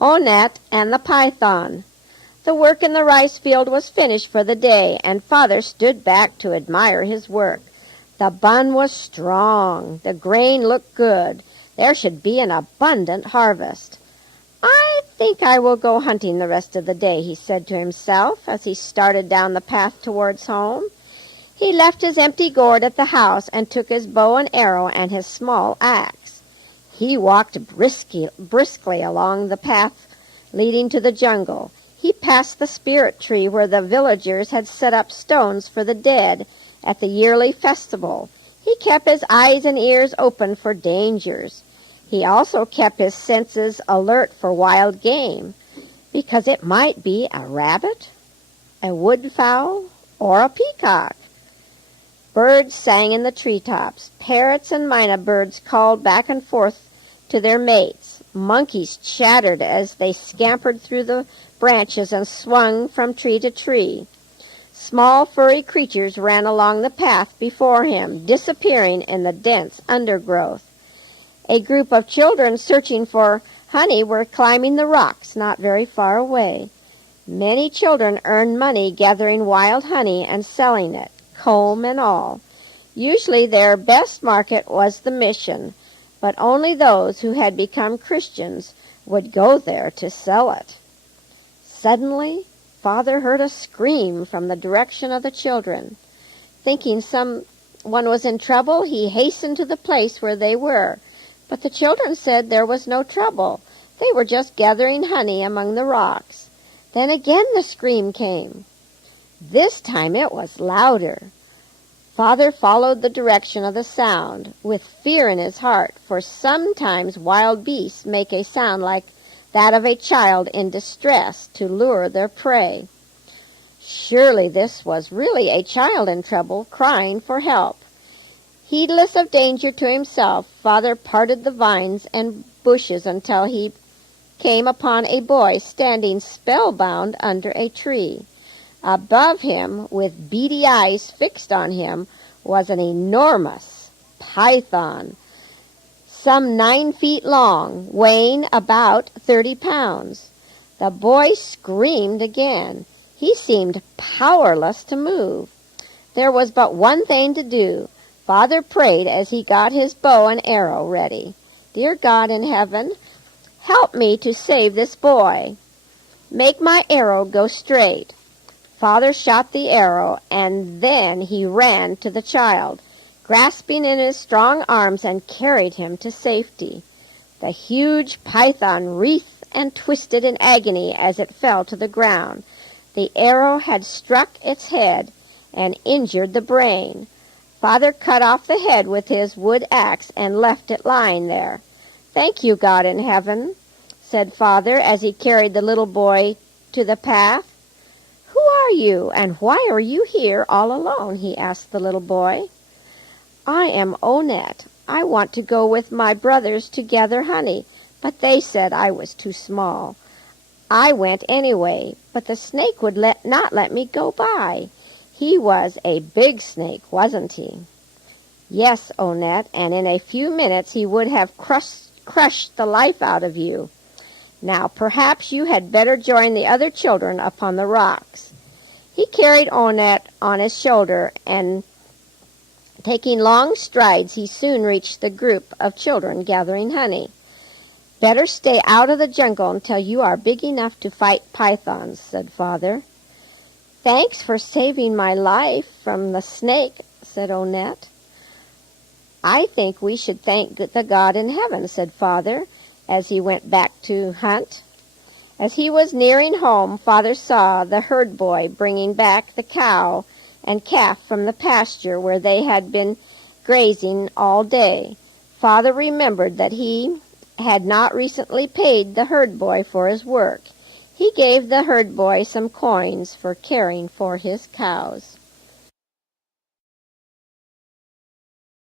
Ornet and the Python. The work in the rice field was finished for the day, and Father stood back to admire his work. The bun was strong. The grain looked good. There should be an abundant harvest. "I think I will go hunting the rest of the day," he said to himself as he started down the path towards home. He left his empty gourd at the house and took his bow and arrow and his small axe. He walked briskly along the path leading to the jungle. He passed the spirit tree where the villagers had set up stones for the dead at the yearly festival. He kept his eyes and ears open for dangers. He also kept his senses alert for wild game, because it might be a rabbit, a woodfowl, or a peacock. Birds sang in the treetops. Parrots and mynah birds called back and forth to their mates. Monkeys chattered as they scampered through the branches and swung from tree to tree. Small furry creatures ran along the path before him, disappearing in the dense undergrowth. A group of children searching for honey were climbing the rocks not very far away. Many children earned money gathering wild honey and selling it, comb and all. Usually their best market was the mission, but only those who had become Christians would go there to sell it. Suddenly, Father heard a scream from the direction of the children. Thinking someone was in trouble, he hastened to the place where they were. But the children said there was no trouble. They were just gathering honey among the rocks. Then again the scream came. This time it was louder. Father followed the direction of the sound, with fear in his heart, for sometimes wild beasts make a sound like that of a child in distress to lure their prey. Surely this was really a child in trouble, crying for help. Heedless of danger to himself, Father parted the vines and bushes until he came upon a boy standing spellbound under a tree. Above him, with beady eyes fixed on him, was an enormous python, some 9 feet long, weighing about 30 pounds. The boy screamed again. He seemed powerless to move. There was but one thing to do. Father prayed as he got his bow and arrow ready. "Dear God in heaven, help me to save this boy. Make my arrow go straight." Father shot the arrow, and then he ran to the child, grasping in his strong arms, and carried him to safety. The huge python writhed and twisted in agony as it fell to the ground. The arrow had struck its head and injured the brain. Father cut off the head with his wood axe and left it lying there. "Thank you, God in heaven," said Father as he carried the little boy to the path. "Who are you, and why are you here all alone?" he asked the little boy. "I am Ornet. I want to go with my brothers to gather honey, but they said I was too small. I went anyway, but the snake would not let me go by. He was a big snake, wasn't he?" "Yes, Ornet, and in a few minutes he would have crushed the life out of you. Now perhaps you had better join the other children upon the rocks." He carried Ornet on his shoulder, and taking long strides, he soon reached the group of children gathering honey. "Better stay out of the jungle until you are big enough to fight pythons," said Father. "Thanks for saving my life from the snake," said Ornet. "I think we should thank the God in heaven," said Father, as he went back to hunt. As he was nearing home, Father saw the herd boy bringing back the cow and calf from the pasture where they had been grazing all day. Father remembered that he had not recently paid the herd boy for his work. He gave the herd boy some coins for caring for his cows.